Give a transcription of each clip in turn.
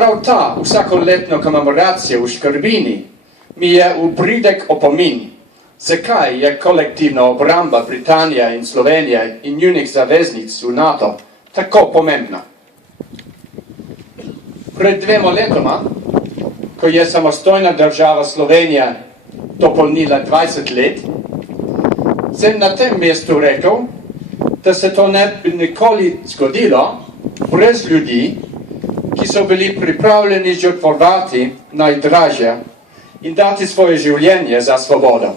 Prav ta vsakoletna komemoracija v Škrbini mi je v pridek opomin, zakaj je kolektivna obramba Britanije in Slovenije in njunih zaveznic v NATO tako pomembna. Pred 2 letoma, ko je samostojna država Slovenija dopolnila 20 let, sem na tem mestu rekel, da se to ne bi nikoli zgodilo brez ljudi, ki so bili pripravljeni žrtvovati najdražje in dati svoje življenje za svobodo.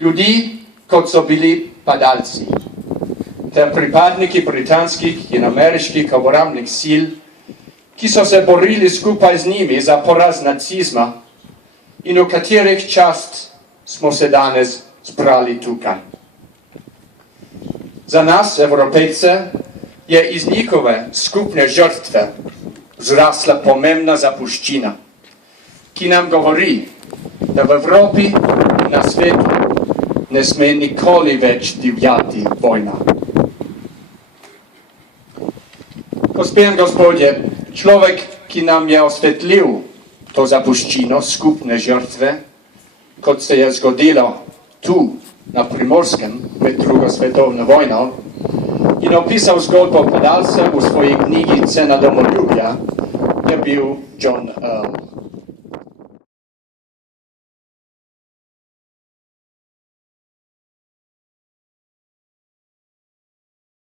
Ljudi, kot so bili padalci, ter pripadniki britanskih in ameriških obrambnih sil, ki so se borili skupaj z njimi za poraz nacizma in v katerih čast smo se danes zbrali tukaj. Za nas, Evropejce, je iz njihove skupne žrtve zrasla pomembna zapuščina, ki nam govori, da v Evropi in na svetu ne sme nikoli več divjati vojna. Gospe in gospodje, človek, ki nam je osvetlil to zapuščino skupne žrtve, kot se je zgodilo tu na Primorskem med drugo svetovno vojno, in opisal zgodbo padalcev v svoji knjigi Cena domoljubja, je bil John Earl.